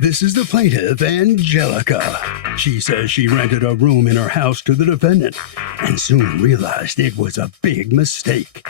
This is the plaintiff, Angelica. She says she rented a room in her house to the defendant and soon realized it was a big mistake.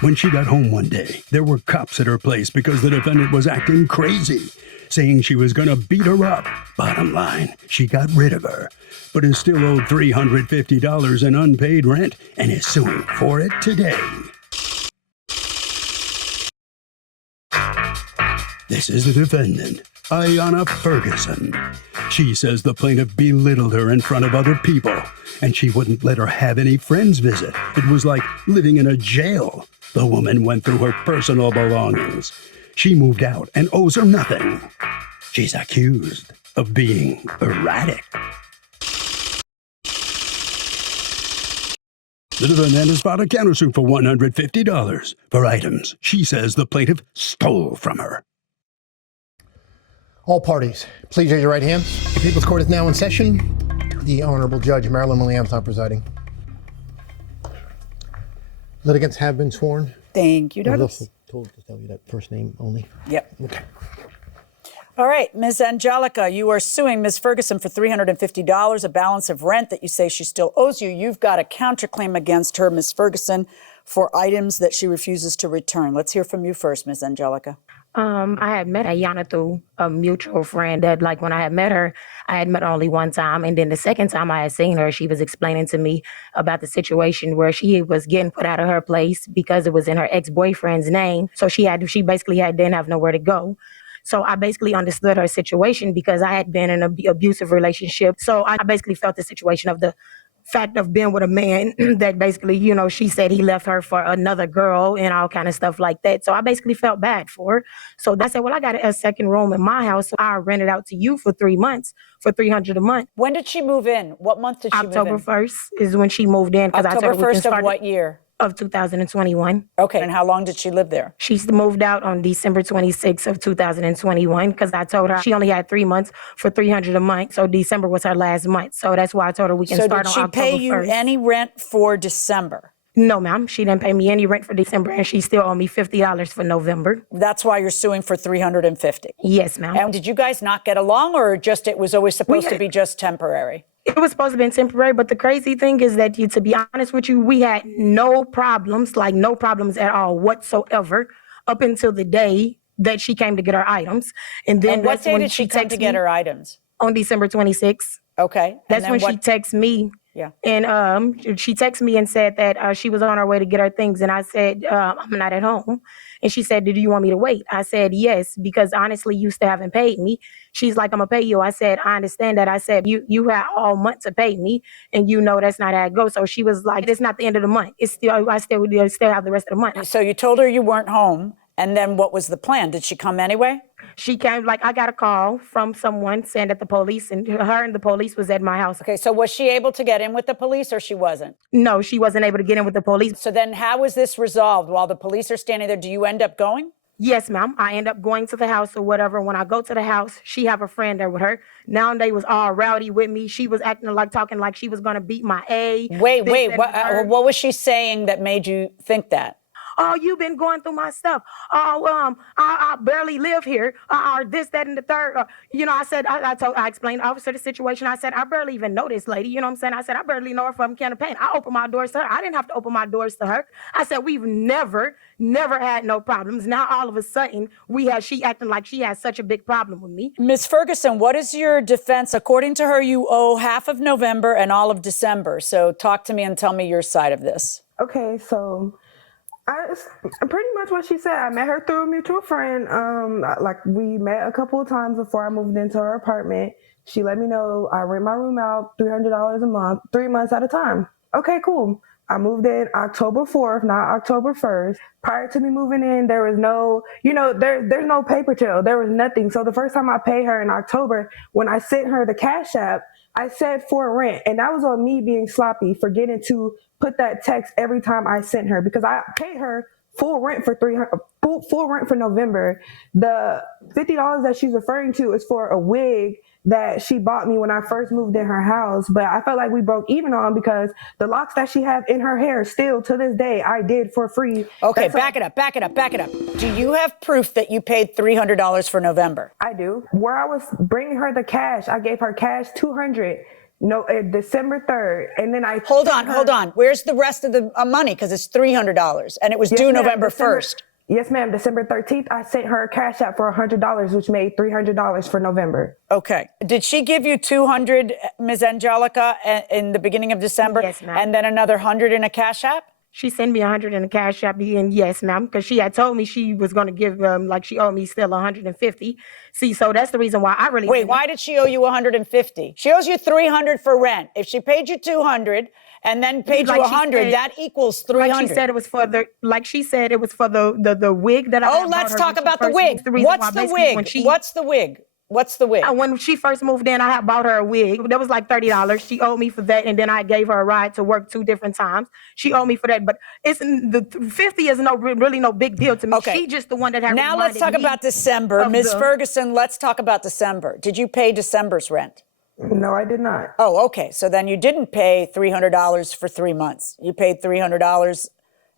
When she got home one day, there were cops at her place because the defendant was acting crazy, saying she was going to beat her up. Bottom line, she got rid of her, but is still owed $350 in unpaid rent and is suing for it today. This is the defendant, Ayanna Ferguson. She says the plaintiff belittled her in front of other people, and she wouldn't let her have any friends visit. It was like living in a jail. The woman went through her personal belongings. She moved out and owes her nothing. She's accused of being erratic. The defendant has filed a countersuit for $150 for items she says the plaintiff stole from her. All parties, please raise your right hands. The People's Court is now in session. The Honorable Judge Marilyn Williamson presiding. Litigants have been sworn. Thank you, I was Douglas. also told to tell you that first name only. Yep. Okay. All right, Ms. Angelica, you are suing Ms. Ferguson for $350, a balance of rent that you say she still owes you. You've got a counterclaim against her, Ms. Ferguson, for items that she refuses to return. Let's hear from you first, Ms. Angelica. I had met Ayanna through a mutual friend that, like, when I had met her, I had met her only one time. And then the second time I had seen her, she was explaining to me about the situation where she was getting put out of her place because it was in her ex-boyfriend's name. So she basically didn't have nowhere to go. So I basically understood her situation because I had been in an abusive relationship. So I basically felt the situation of the fact of being with a man that basically, she said he left her for another girl and all kind of stuff like that. So I basically felt bad for her. So I said, well, I got a second room in my house. So I rent it out to you for 3 months for $300 a month. When did she move in? What month did she move in? October 1st is when she moved in. October 1st of what year? Of 2021. Okay, and how long did she live there? She moved out on December 26th of 2021 because I told her she only had 3 months for $300 a month. So December was her last month. So that's why I told her we can start on October 1st. So did she pay you any rent for December? No, ma'am. She didn't pay me any rent for December, and she still owed me $50 for November. That's why you're suing for $350? Yes, ma'am. And did you guys not get along, or just it was always supposed to be just temporary? It was supposed to be temporary, but the crazy thing is that, to be honest with you, we had no problems at all whatsoever up until the day that she came to get her items. And then what day did she come to get her items? On December 26th. Okay. That's when she texted me. Yeah. And she texted me and said that she was on her way to get her things. And I said, I'm not at home. And she said, do you want me to wait? I said, yes, because honestly, you still haven't paid me. She's like, I'm going to pay you. I said, I understand that. I said, you had all month to pay me. And that's not how it goes. So she was like, it's not the end of the month. I still have the rest of the month. So you told her you weren't home. And then what was the plan? Did she come anyway? She came, I got a call from someone saying that the police and the police was at my house. Okay, so was she able to get in with the police or she wasn't? No, she wasn't able to get in with the police. So then how was this resolved? While the police are standing there, do you end up going? Yes, ma'am. I end up going to the house or whatever. When I go to the house, she have a friend there with her. Now they was all rowdy with me. She was talking like she was going to beat my A. Wait, what was she saying that made you think that? Oh, you've been going through my stuff. Oh, I barely live here. Or this, that, and the third. I said, I explained officer the situation. I said, I barely even know this lady. You know what I'm saying? I said, I barely know her from campaign. I opened my doors to her. I didn't have to open my doors to her. I said, we've never had no problems. Now, all of a sudden, she acting like she has such a big problem with me. Ms. Ferguson, what is your defense? According to her, you owe half of November and all of December. So talk to me and tell me your side of this. Okay, so pretty much what she said. I met her through a mutual friend. We met a couple of times before I moved into her apartment. She let me know I rent my room out $300 a month, 3 months at a time. Okay, cool. I moved in October 4th, not October 1st. Prior to me moving in, there was no, there's no paper trail. There was nothing. So the first time I paid her in October, when I sent her the Cash App, I said for rent. And that was on me being sloppy, forgetting to put that text every time I sent her, because I paid her full rent for full rent for November. The $50 that she's referring to is for a wig that she bought me when I first moved in her house, but I felt like we broke even on because the locks that she had in her hair still to this day I did for free. Okay, back it up. Do you have proof that you paid $300 for November? I do. Where I was bringing her the cash, I gave her cash $200. No, December 3rd, and then I hold on. Where's the rest of the money? Because it's $300, and it was due November 1st. Yes, ma'am. December 13th, I sent her a cash out for $100, which made $300 for November. Okay. Did she give you $200, Ms. Angelica, in the beginning of December? Yes, ma'am. And then another $100 in a cash app? She sent me $100 in a cash app, and yes, ma'am, because she had told me she was going to give like she owed me still $150. See, so that's the reason why I really wait. Why did she owe you $150? She owes you $300 for rent. If she paid you $200 and then paid you $100, that equals $300. Like she said, it was for the the wig that I. Oh, let's talk about the wig. What's the wig? What's the wig? What's the wig? When she first moved in, I had bought her a wig. That was like $30. She owed me for that, and then I gave her a ride to work 2 different times. She owed me for that, but it's the 50 is really no big deal to me. Okay. She's just the one that had. Now let's talk about December, Ms. Ferguson. Let's talk about December. Did you pay December's rent? No, I did not. Oh, okay. So then you didn't pay $300 for 3 months. You paid $300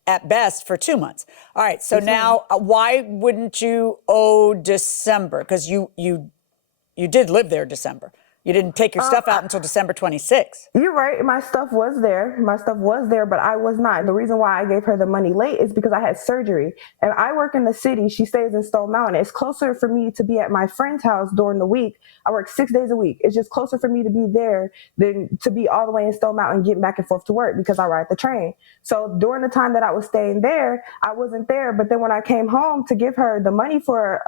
at best for 2 months. All right. So now, why wouldn't you owe December? Because you did live there December. You didn't take your stuff out until December 26th. You're right. My stuff was there. But I was not. The reason why I gave her the money late is because I had surgery. And I work in the city. She stays in Stone Mountain. It's closer for me to be at my friend's house during the week. I work 6 days a week. It's just closer for me to be there than to be all the way in Stone Mountain getting back and forth to work because I ride the train. So during the time that I was staying there, I wasn't there. But then when I came home to give her the money for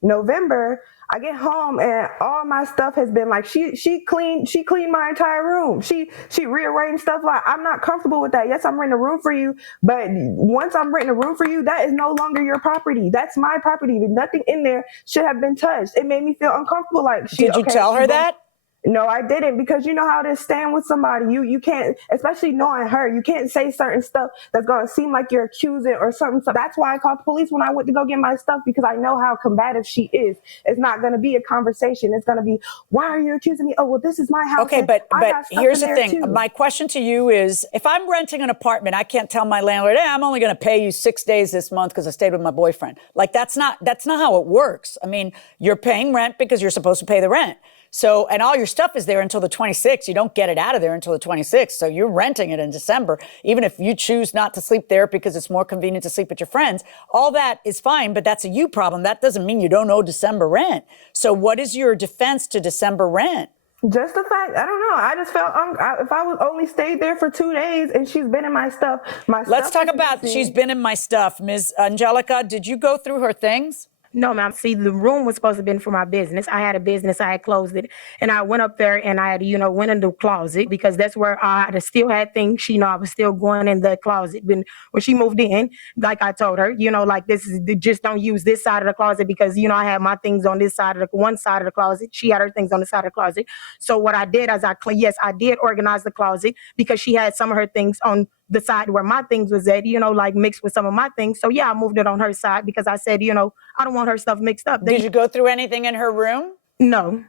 November, I get home and all my stuff has been like she cleaned my entire room. She rearranged stuff. Like, I'm not comfortable with that. Yes, I'm renting a room for you, but once I'm renting a room for you, that is no longer your property. That's my property. Nothing in there should have been touched. It made me feel uncomfortable. Like, did you tell her that? No, I didn't, because you know how it is staying with somebody. You can't, especially knowing her, you can't say certain stuff that's going to seem like you're accusing or something. So that's why I called the police when I went to go get my stuff, because I know how combative she is. It's not going to be a conversation. It's going to be, why are you accusing me? Oh, well, this is my house. Okay, but here's the thing. My question to you is, if I'm renting an apartment, I can't tell my landlord, hey, I'm only going to pay you 6 days this month because I stayed with my boyfriend. Like, that's not how it works. I mean, you're paying rent because you're supposed to pay the rent. So, and all your stuff is there until the 26th. You don't get it out of there until the 26th. So you're renting it in December. Even if you choose not to sleep there because it's more convenient to sleep with your friends, all that is fine, but that's a you problem. That doesn't mean you don't owe December rent. So what is your defense to December rent? Just the fact, I don't know. I just felt if I was only stayed there for 2 days and she's been in my stuff. Let's talk about she's been in my stuff. Ms. Angelica, did you go through her things? No, ma'am. See, the room was supposed to have been for my business. I had a business. I had closed it. And I went up there and I had, went in the closet because that's where I still had things. I was still going in the closet. When she moved in, like I told her, like, this is, just don't use this side of the closet because, I had my things on this side of one side of the closet. She had her things on the side of the closet. So what I did is I did organize the closet because she had some of her things on the side where my things was at, like mixed with some of my things. So yeah, I moved it on her side because I said, I don't want her stuff mixed up. Did you go through anything in her room? No.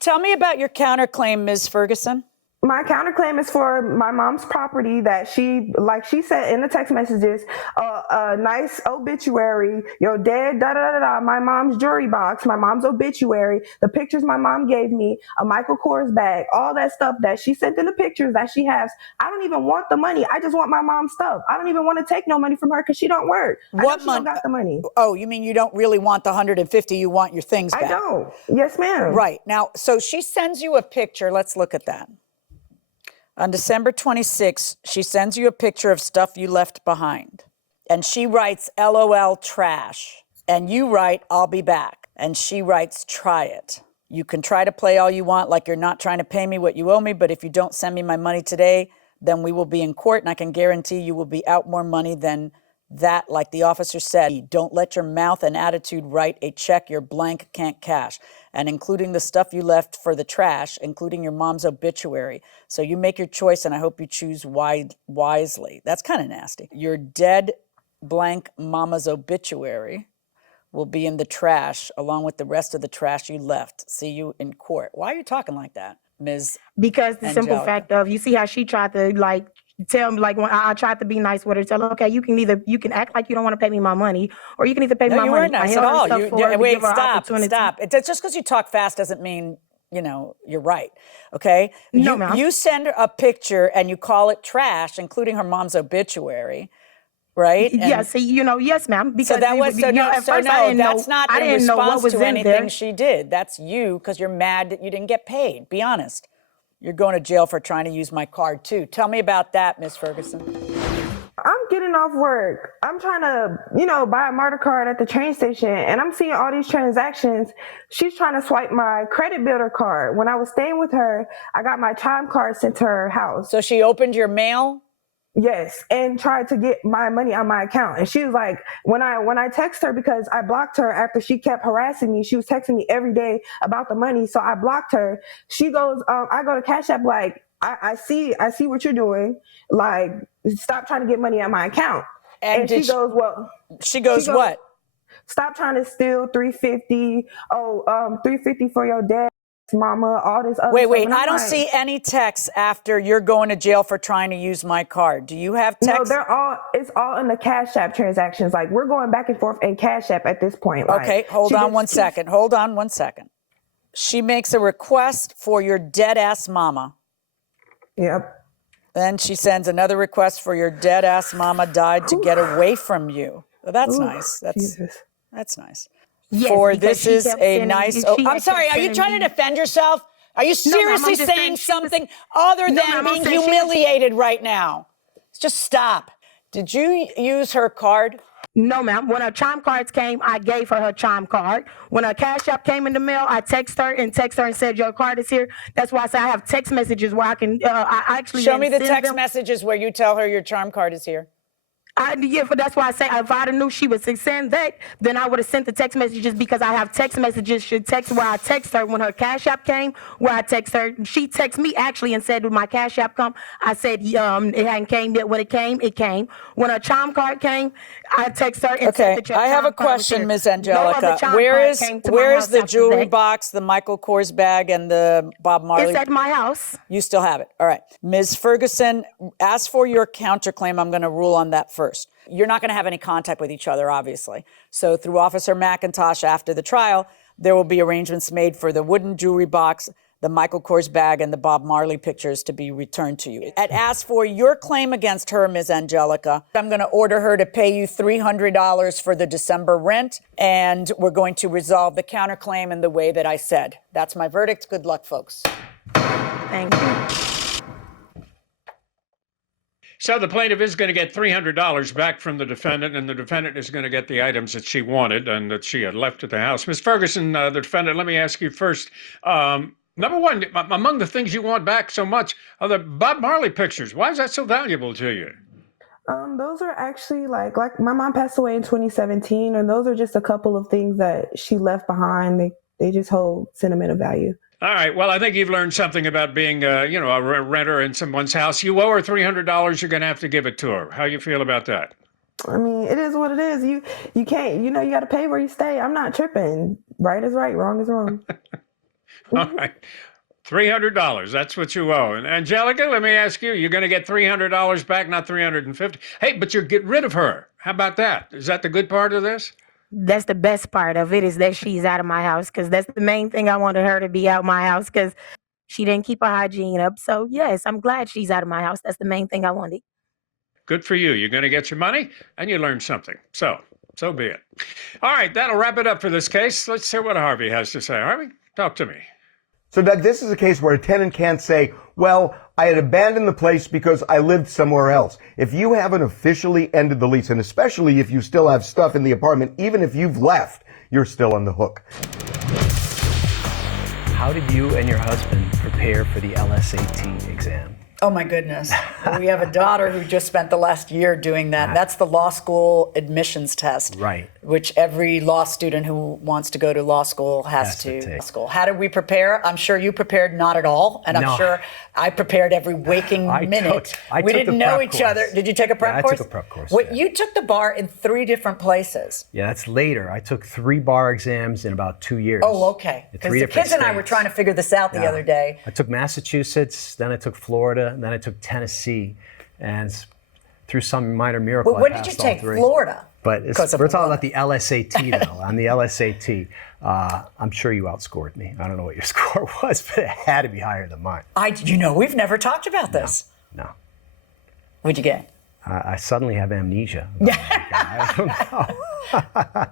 Tell me about your counterclaim, Ms. Ferguson. My counterclaim is for my mom's property that she said in the text messages, a nice obituary, your dead, my mom's jewelry box, my mom's obituary, the pictures my mom gave me, a Michael Kors bag, all that stuff that she sent in the pictures that she has. I don't even want the money. I just want my mom's stuff. I don't even want to take no money from her because she don't work. What money? She don't got the money. Oh, you mean you don't really want the $150? You want your things back? I don't. Yes, ma'am. Right. Now, so she sends you a picture. Let's look at that. On December 26th, she sends you a picture of stuff you left behind. And she writes, LOL trash. And you write, I'll be back. And she writes, try it. You can try to play all you want like you're not trying to pay me what you owe me, but if you don't send me my money today, then we will be in court, and I can guarantee you will be out more money than that. Like the officer said, don't let your mouth and attitude write a check your blank can't cash, and including the stuff you left for the trash, including your mom's obituary. So you make your choice, and I hope you choose wisely. That's kind of nasty. Your dead blank mama's obituary. will be in the trash along with the rest of the trash you left. See you in court. Why are you talking like that, Ms. Because the simple Angelica? fact of, you see how she tried to like tell me, like when I tried to be nice with her, tell her, okay, you can act like you don't want to pay me my money, or you can either pay me No, my you money. weren't nice I at held her all. stuff for her to Wait, give her stop. opportunity. It's just because you talk fast doesn't mean, you're right. Okay? No, ma'am. You send her a picture and you call it trash, including her mom's obituary, right? Yeah, And see, yes, ma'am. Because so that was at first I didn't that's know. not I in didn't know response what was to in anything there. she did. That's you because you're mad that you didn't get paid. Be honest. You're going to jail for trying to use my card too. Tell me about that, Miss Ferguson. I'm getting off work. I'm trying to, buy a MARTA card at the train station, and I'm seeing all these transactions. She's trying to swipe my credit builder card. When I was staying with her, I got my time card sent to her house. So she opened your mail? Yes, and tried to get my money on my account. And she was like, when I text her, because I blocked her after she kept harassing me, she was texting me every day about the money. So I blocked her. She goes, I go to Cash App, like, I see what you're doing. Like, stop trying to get money on my account. And she goes, well, she goes, what? Stop trying to steal $350. $350 for your dad, mama, all this other stuff. Wait, I don't see any texts after you're going to jail for trying to use my card. Do you have texts? No, it's all in the Cash App transactions. Like, we're going back and forth in Cash App at this point. Okay, hold on one second. She makes a request for your dead-ass mama. Yep. Then she sends another request for your dead-ass mama died to get away from you. Well, that's nice. That's nice. Yes, This is a nice... I'm sorry, are you trying to defend yourself? Are you seriously saying something other than being humiliated right now? Just stop. Did you use her card? No, ma'am. When her chime cards came, I gave her chime card. When her Cash App came in the mail, I texted her and said, your card is here. That's why I say I have text messages where I can, I actually... Show me the text messages where you tell her your charm card is here. That's why I say if I'd have knew she would send that, then I would have sent the text messages, because I have text messages. She text where I text her when her Cash App came, where I text her. She texted me actually and said, when my Cash App come, I said it hadn't came yet. When it came, it came. When her chime card came, I text her and said that your I have a question, Ms. Angelica. Where is the jewelry box, the Michael Kors bag, and the Bob Marley? It's at my house. You still have it. All right. Ms. Ferguson, as for your counterclaim, I'm going to rule on that first. You're not going to have any contact with each other, obviously. So through Officer McIntosh after the trial, there will be arrangements made for the wooden jewelry box, the Michael Kors bag, and the Bob Marley pictures to be returned to you. And as for your claim against her, Ms. Angelica, I'm going to order her to pay you $300 for the December rent, and we're going to resolve the counterclaim in the way that I said. That's my verdict. Good luck, folks. Thank you. So the plaintiff is going to get $300 back from the defendant, and the defendant is going to get the items that she wanted and that she had left at the house. Ms. Ferguson, the defendant, let me ask you first. Number one, among the things you want back so much are the Bob Marley pictures. Why is that so valuable to you? Those are actually like my mom passed away in 2017, and those are just a couple of things that she left behind. They just hold sentimental value. All right. Well, I think you've learned something about being, a renter in someone's house. You owe her $300. You're going to have to give it to her. How you feel about that? I mean, it is what it is. You can't, you got to pay where you stay. I'm not tripping. Right is right. Wrong is wrong. All right. $300. That's what you owe. And Angelica, let me ask you, you're going to get $300 back, not $350. Hey, but you're getting rid of her. How about that? Is that the good part of this? That's the best part of it, is that she's out of my house, because that's the main thing. I wanted her to be out of my house because she didn't keep her hygiene up. So, yes, I'm glad she's out of my house. That's the main thing I wanted. Good for you. You're going to get your money and you learned something. So be it. All right, that'll wrap it up for this case. Let's hear what Harvey has to say. Harvey, talk to me. So, Doug, this is a case where a tenant can't say, well, I had abandoned the place because I lived somewhere else. If you haven't officially ended the lease, and especially if you still have stuff in the apartment, even if you've left, you're still on the hook. How did you and your husband prepare for the LSAT exam? Oh, my goodness. We have a daughter who just spent the last year doing that. That's the law school admissions test. Right. which every law student who wants to go to law school has to take. school. How did we prepare? I'm sure you prepared not at all, and I'm No. sure I prepared every waking minute. I We took didn't the know prep each other. course. Did you take a prep Yeah, I course? took a prep course, What, yeah. You took the bar in 3 different places. Yeah, that's later. I took 3 bar exams in about 2 years. Oh, okay. In Because 3 the different kids and I were states. trying to figure this out the Yeah. other day. I took Massachusetts, then I took Florida, and then I took Tennessee, and through some minor miracle, When I did you passed all take 3. Florida? But Because of we're talking what? about the LSAT, though. On the LSAT, I'm sure you outscored me. I don't know what your score was, but it had to be higher than mine. We've never talked about this. No. What'd you get? I suddenly have amnesia. I don't know.